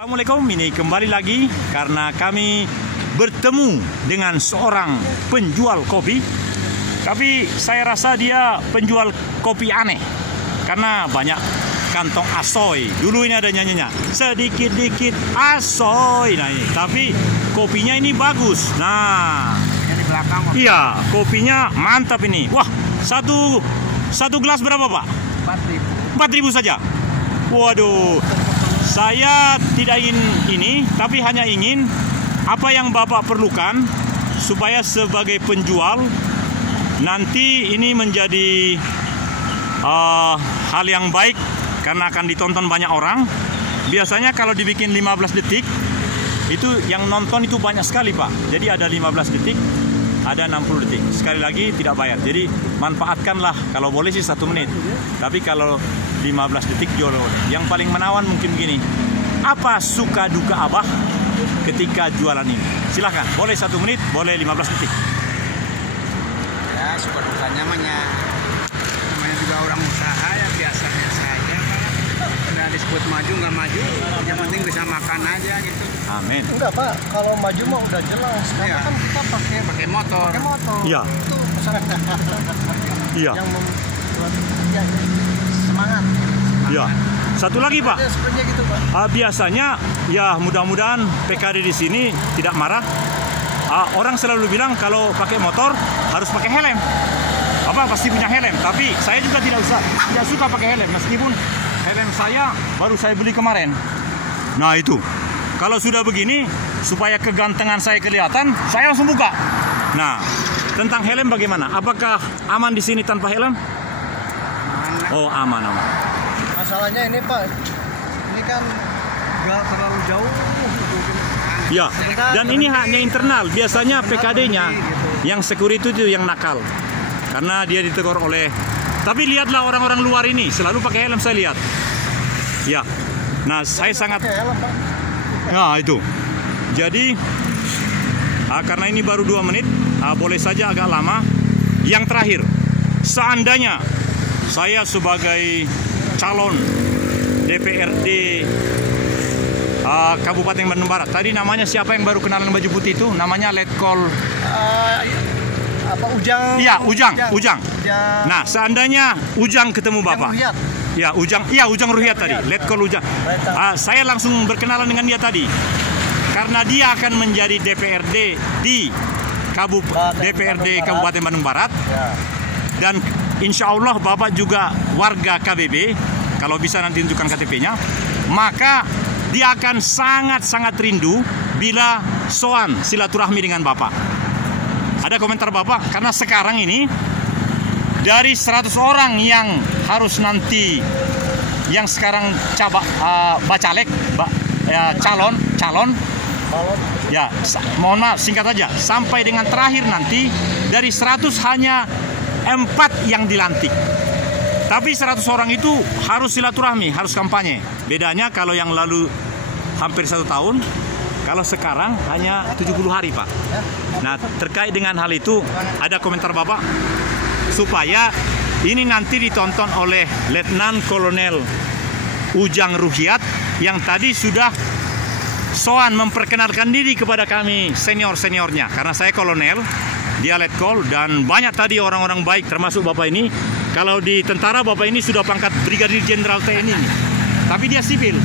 Assalamualaikum, ini kembali lagi karena kami bertemu dengan seorang penjual kopi. Tapi saya rasa dia penjual kopi aneh karena banyak kantong asoy. Dulu ini ada nyanyinya, sedikit-dikit asoy. Nah ini, tapi kopinya ini bagus. Nah, yang di belakang. Iya, kopinya mantap ini. Wah, satu gelas berapa, Pak? 4.000 saja. Waduh. Saya tidak ingin ini, tapi hanya ingin apa yang Bapak perlukan supaya sebagai penjual nanti ini menjadi hal yang baik karena akan ditonton banyak orang. Biasanya kalau dibikin 15 detik itu yang nonton itu banyak sekali, Pak. Jadi ada 15 detik, ada 60 detik. Sekali lagi tidak bayar. Jadi manfaatkanlah, kalau boleh sih 1 menit. Tapi kalau 15 detik jual. Yang paling menawan mungkin begini. Apa suka duka Abah ketika jualan ini? Silahkan, boleh 1 menit, boleh 15 detik. Ya, suka dukanya namanya juga orang usaha ya, biasanya saja Pak. Udah disebut maju nggak maju, yang penting bisa makan aja gitu. Amin. Enggak, Pak, kalau maju mah udah jelas. Karena Ya. kan kita Pakai motor. Iya. Itu sangat Iya. yang membuat ya, semangat. Iya. Satu lagi, Pak. Ya, sebenarnya gitu, Pak. Biasanya ya mudah-mudahan PKD di sini tidak marah. Orang selalu bilang kalau pakai motor harus pakai helm. Bapak pasti punya helm, tapi saya juga tidak suka pakai helm meskipun helm saya baru saya beli kemarin. Nah itu, kalau sudah begini supaya kegantengan saya kelihatan, saya langsung buka. Nah, tentang helm bagaimana? Apakah aman di sini tanpa helm? Oh, aman. Masalahnya ini, Pak, ini kan nggak terlalu jauh. Ya, dan ini hanya internal. Biasanya PKD-nya yang security itu yang nakal. Karena dia ditegur oleh... Tapi lihatlah orang-orang luar ini selalu pakai helm, saya lihat. Ya. Nah, saya sangat... Pakai helm, Pak. Nah, itu. Jadi karena ini baru 2 menit, boleh saja agak lama. Yang terakhir, seandainya saya sebagai calon DPRD Kabupaten Bandung Barat. Tadi namanya siapa yang baru kenalan baju putih itu? Namanya Letkol Ujang. Iya, Ujang. Nah, seandainya Ujang ketemu Bapak. Ya, Ujang Ruhyat tadi. Letkol Ujang. Saya langsung berkenalan dengan dia tadi. Karena dia akan menjadi DPRD di DPRD Kabupaten Bandung Barat. Dan insya Allah Bapak juga warga KBB. Kalau bisa nanti tunjukkan KTP-nya. Maka dia akan sangat-sangat rindu bila soan silaturahmi dengan Bapak. Ada komentar Bapak, karena sekarang ini dari 100 orang yang harus nanti yang sekarang bacalek, calon ya, mohon maaf singkat aja, sampai dengan terakhir nanti dari 100 hanya 4 yang dilantik. Tapi 100 orang itu harus silaturahmi, harus kampanye. Bedanya kalau yang lalu hampir 1 tahun, kalau sekarang hanya 70 hari, Pak. Nah, terkait dengan hal itu, ada komentar Bapak supaya ini nanti ditonton oleh Letnan Kolonel Ujang Ruhyat yang tadi sudah soan memperkenalkan diri kepada kami senior-seniornya. Karena saya kolonel, dia letkol, dan banyak tadi orang-orang baik termasuk Bapak ini. Kalau di tentara Bapak ini sudah pangkat Brigadir Jenderal TNI, tapi dia sipil.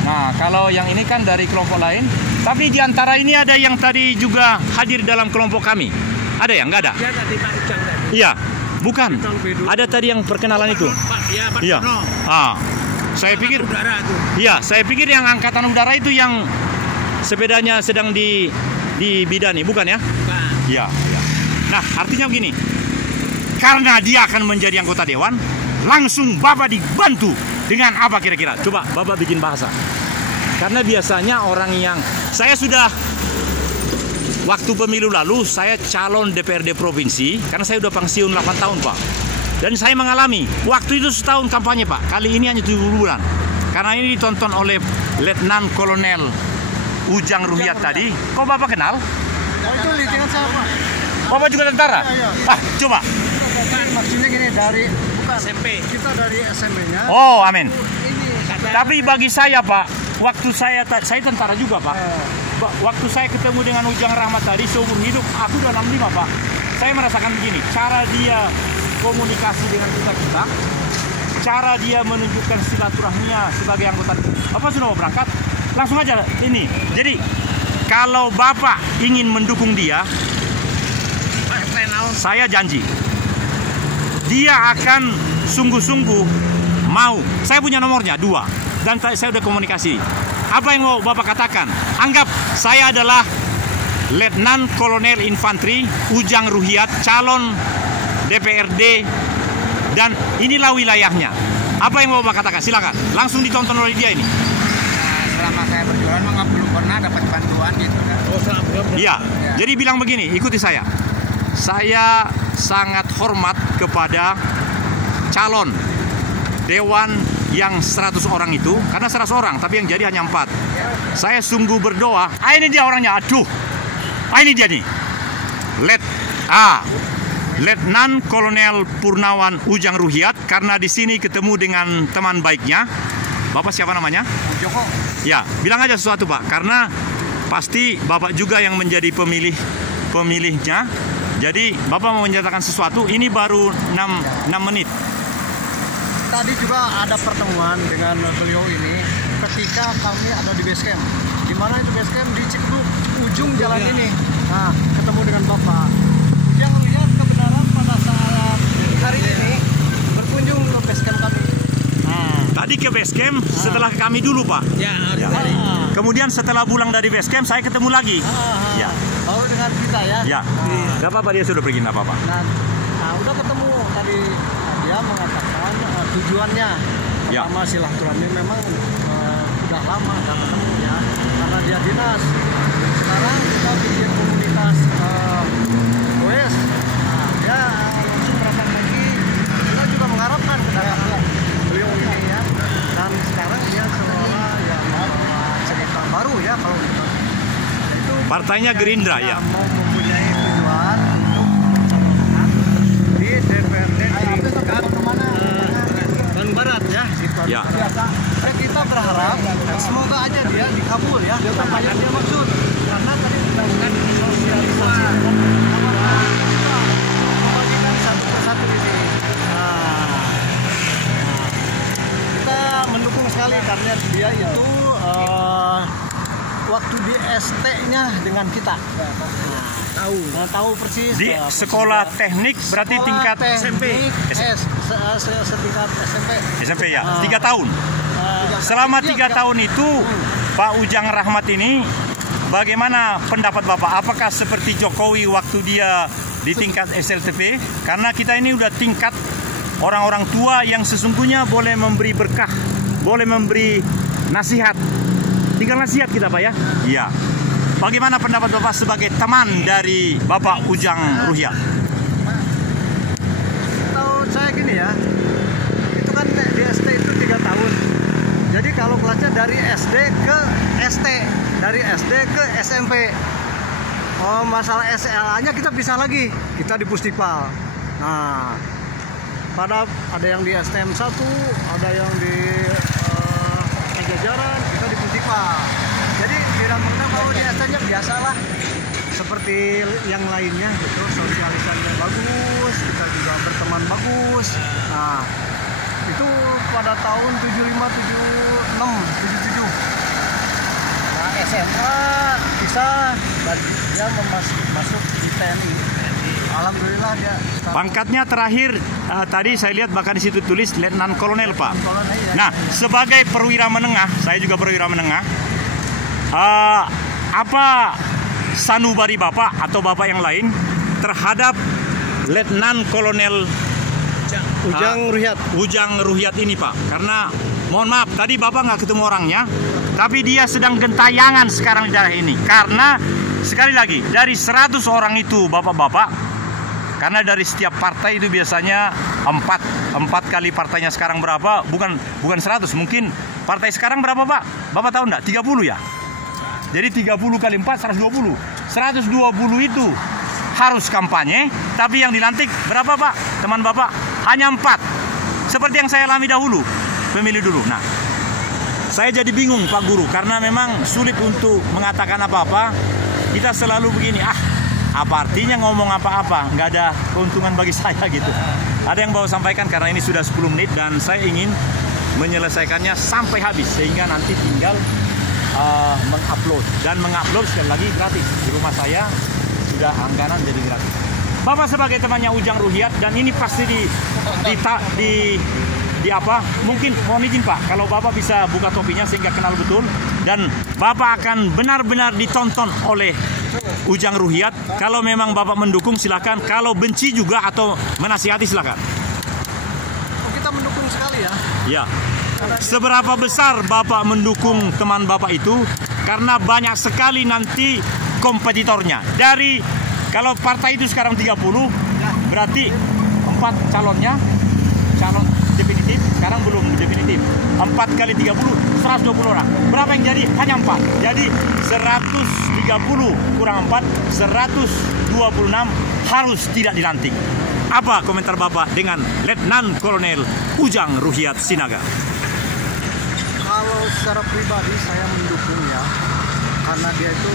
Nah, kalau yang ini kan dari kelompok lain. Tapi di antara ini ada yang tadi juga hadir dalam kelompok kami. Ada ya? Nggak ada? Ya, tadi Pak Ujang tadi. Iya, bukan. Ada tadi yang perkenalan itu. Pak Iya. Tono. Saya pikir. Udara tuh. Iya, saya pikir yang angkatan udara itu yang sepedanya sedang dibidani, bukan ya? Bukan. Iya. Nah, artinya begini. Karena dia akan menjadi anggota dewan, langsung Bapak dibantu dengan apa kira-kira? Coba Bapak bikin bahasa. Karena biasanya orang yang... Saya sudah... Waktu pemilu lalu, saya calon DPRD Provinsi. Karena saya udah pensiun 8 tahun, Pak. Dan saya mengalami. Waktu itu setahun kampanye, Pak. Kali ini hanya 7 bulan. Karena ini ditonton oleh Letnan Kolonel Ujang Ruhyat tadi. Kok Bapak kenal? Itu dengan siapa? Bapak juga tentara? Iya. Coba. Maksudnya gini, bukan SMP. kita dari SMP-nya. Oh, amin. Ini Tapi bagi saya, Pak, waktu saya tentara juga Pak. Waktu saya ketemu dengan Ujang Rahmat tadi seumur hidup, aku udah 65 Pak. Saya merasakan begini, cara dia komunikasi dengan kita, cara dia menunjukkan silaturahminya sebagai anggota. Bapak sudah mau berangkat? Langsung aja ini. Jadi kalau Bapak ingin mendukung dia, saya janji dia akan sungguh-sungguh mau. Saya punya nomornya 2 dan saya udah komunikasi. Apa yang mau Bapak katakan? Anggap saya adalah Letnan Kolonel Infanteri Ujang Ruhiat, calon DPRD, dan inilah wilayahnya. Apa yang mau Bapak katakan? Silakan. Langsung ditonton oleh dia ini. Selama saya berjualan mah belum pernah dapat bantuan gitu kan. Iya. Jadi bilang begini, ikuti saya. Saya sangat hormat kepada calon dewan yang 100 orang itu, karena 100 orang, tapi yang jadi hanya 4. Saya sungguh berdoa. Ini dia orangnya, aduh. Ini dia nih. Letnan Kolonel Purnawan Ujang Ruhiat, karena di sini ketemu dengan teman baiknya. Bapak siapa namanya? Joko. Ya, bilang aja sesuatu Pak, karena pasti Bapak juga yang menjadi pemilihnya. Jadi Bapak mau menyatakan sesuatu, ini baru 6 menit. Tadi juga ada pertemuan dengan beliau ini ketika kami ada di base camp. Di mana itu base camp? Di Cikduk, ujung jalan ini. Nah, ketemu dengan Bapak. Yang lihat kebenaran pada saat hari ini berkunjung ke base camp kami. Tadi ke base camp, setelah kami dulu Pak. Ya, Kemudian setelah pulang dari base camp, saya ketemu lagi. Ya. Baru dengan kita ya. Ya. Gak apa-apa, dia sudah pergi, gak apa-apa. Nah, udah ketemu tadi, dia mengatakan tujuannya. Ya. Pertama silaturahmi memang udah lama nggak ketemu ya, karena dia dinas. Sekarang kita bikin komunitas OS. Nah, dia langsung berangkat lagi. Kita juga mengharapkan kedatangan beliau ini ya. Dan sekarang dia seolah ya cerita baru ya kalau gitu. Yaitu Partainya Gerindra ya. Mau mempunyai tujuan untuk mencalonkan di DPRD kemana? Bandung Barat ya. Ya. Kita berharap semoga aja dia dikabul ya apa yang dia maksud, karena tadi kita lakukan sosialisasi dan membagikan satu persatu ini. Kita mendukung sekali karena dia itu waktu di ST-nya dengan kita. Tahu persis. Di sekolah teknik berarti tingkat SMP. Setingkat SMP. SMP ya. 3 tahun. Selama 3 tahun itu Pak Ujang Rahmat ini, bagaimana pendapat Bapak? Apakah seperti Jokowi waktu dia di tingkat SLTP? Karena kita ini udah tingkat orang-orang tua yang sesungguhnya boleh memberi berkah, boleh memberi nasihat. Tinggal nasihat kita Pak ya? Iya. Bagaimana pendapat Bapak sebagai teman dari Bapak Ujang Ruhiat? Tahu saya gini ya, itu kan di ST itu 3 tahun. Jadi kalau kelasnya dari SD ke ST, dari SD ke SMP. Masalah SLA-nya kita bisa lagi, kita di Puspipal. Nah, ada yang di STM 1, ada yang di Pajajaran, kita di Puspipal. Jadi tidak mengenal kalau di ST-nya biasalah seperti yang lainnya gitu, sosialisasinya bagus, kita juga berteman bagus. Nah, itu pada tahun 75, 76, 77. Nah, SMA bisa dia masuk di TNI. Alhamdulillah dia. Pangkatnya terakhir tadi saya lihat bahkan di situ tulis Letnan Kolonel Pak. Nah, sebagai perwira menengah, saya juga perwira menengah. Apa sanubari Bapak atau Bapak yang lain terhadap Letnan Kolonel Ujang Ruhiat ini Pak? Karena mohon maaf tadi Bapak nggak ketemu orangnya, tapi dia sedang gentayangan sekarang di daerah ini. Karena sekali lagi dari 100 orang itu Bapak-bapak, karena dari setiap partai itu biasanya 4 kali partainya sekarang berapa? Bukan 100, mungkin partai sekarang berapa Pak? Bapak tahu nggak? 30 ya? Jadi 30 kali 4, 120. 120 itu harus kampanye, tapi yang dilantik berapa Pak? Teman Bapak hanya 4. Seperti yang saya alami dahulu, pemilih dulu. Nah, Saya jadi bingung Pak Guru, karena memang sulit untuk mengatakan apa-apa. Kita selalu begini, apa artinya ngomong apa-apa, nggak ada keuntungan bagi saya gitu. Ada yang mau sampaikan karena ini sudah 10 menit dan saya ingin menyelesaikannya sampai habis sehingga nanti tinggal mengupload, dan mengupload sekali lagi gratis. Di rumah saya sudah langganan jadi gratis. Bapak sebagai temannya Ujang Ruhyat, dan ini pasti di apa? Mungkin mohon izin Pak, kalau Bapak bisa buka topinya sehingga kenal betul, dan Bapak akan benar-benar ditonton oleh Ujang Ruhyat. Kalau memang Bapak mendukung silakan, kalau benci juga atau menasihati silakan. Kita mendukung sekali ya. Ya. Seberapa besar Bapak mendukung teman Bapak itu? Karena banyak sekali nanti kompetitornya. Dari kalau partai itu sekarang 30, berarti 4 calonnya, calon definitif, sekarang belum definitif. 4 kali 30, 120 orang. Berapa yang jadi? Hanya 4. Jadi 130 kurang 4, 126 harus tidak dilantik. Apa komentar Bapak dengan Letnan Kolonel Ujang Ruhyat Sinaga? Kalau secara pribadi saya mendukungnya karena dia itu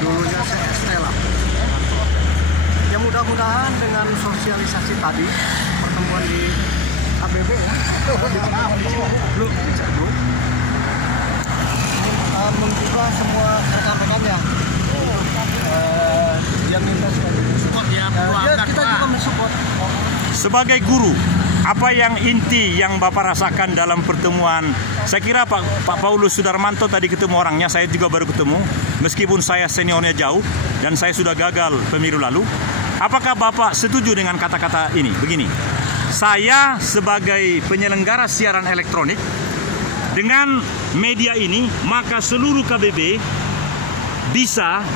dulunya CST lah. Ya mudah-mudahan dengan sosialisasi tadi, pertemuan di ABB ya, membuka semua rekan-rekannya. Dia minta support ya, kita juga mensupport. Sebagai guru, apa yang inti yang Bapak rasakan dalam pertemuan? Saya kira Pak Paulus Sudarmanto tadi ketemu orangnya, saya juga baru ketemu. Meskipun saya seniornya jauh dan saya sudah gagal pemilu lalu. Apakah Bapak setuju dengan kata-kata ini? Begini, saya sebagai penyelenggara siaran elektronik, dengan media ini, maka seluruh KBB bisa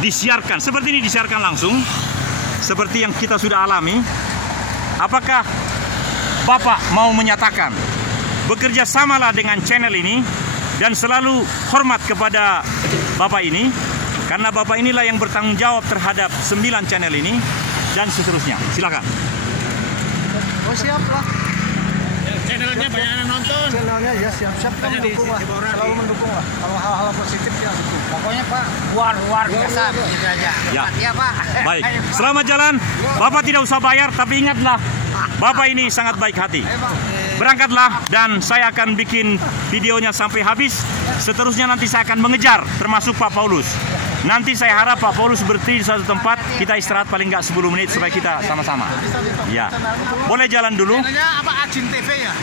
disiarkan. Seperti ini disiarkan langsung, seperti yang kita sudah alami. Apakah Bapak mau menyatakan bekerja samalah dengan channel ini dan selalu hormat kepada Bapak ini, karena Bapak inilah yang bertanggung jawab terhadap 9 channel ini dan seterusnya. Silakan. Oh siap lah. Channelnya banyak yang nonton. Channelnya ya siap-siap, kita mendukung lah. Selalu mendukung lah. Kalau hal-hal positif ya dukung. Pokoknya Pak, luar biasa. Gitu aja. Ya Pak. Baik. Selamat jalan. Bapak tidak usah bayar, tapi ingatlah, Bapak ini sangat baik hati. Berangkatlah dan saya akan bikin videonya sampai habis. Seterusnya nanti saya akan mengejar, termasuk Pak Paulus. Nanti saya harap Pak Paulus berdiri di suatu tempat, kita istirahat paling nggak 10 menit supaya kita sama-sama. Ya, boleh jalan dulu. Apa Ajin TV ya?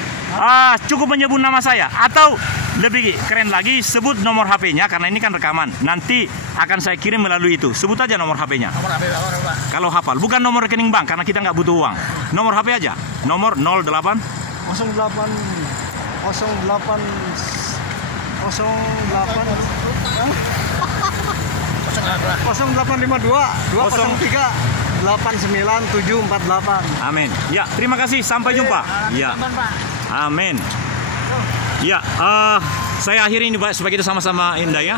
Cukup menyebut nama saya, atau lebih keren lagi sebut nomor HP-nya, karena ini kan rekaman. Nanti akan saya kirim melalui itu. Sebut aja nomor HP-nya. Nomor HP Pak. Kalau hafal, bukan nomor rekening bank karena kita nggak butuh uang. Nomor HP aja. Nomor 08 0852 203 89748. Amin. Ya, terima kasih. Sampai jumpa. Ya. Amin. Ya, saya akhiri ini supaya kita sama-sama indah ya.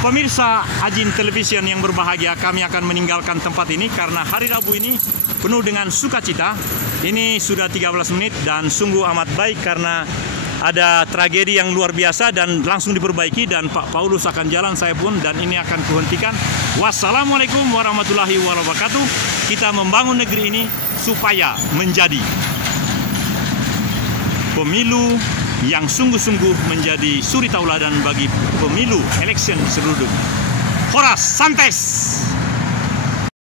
Pemirsa Ajin Television yang berbahagia, kami akan meninggalkan tempat ini karena hari Rabu ini penuh dengan sukacita. Ini sudah 13 menit dan sungguh amat baik karena ada tragedi yang luar biasa dan langsung diperbaiki, dan Pak Paulus akan jalan, saya pun, dan ini akan kuhentikan. Wassalamualaikum warahmatullahi wabarakatuh. Kita membangun negeri ini supaya menjadi pemilu yang sungguh-sungguh menjadi suri tauladan bagi pemilu election seluruh dunia. Horas Santes.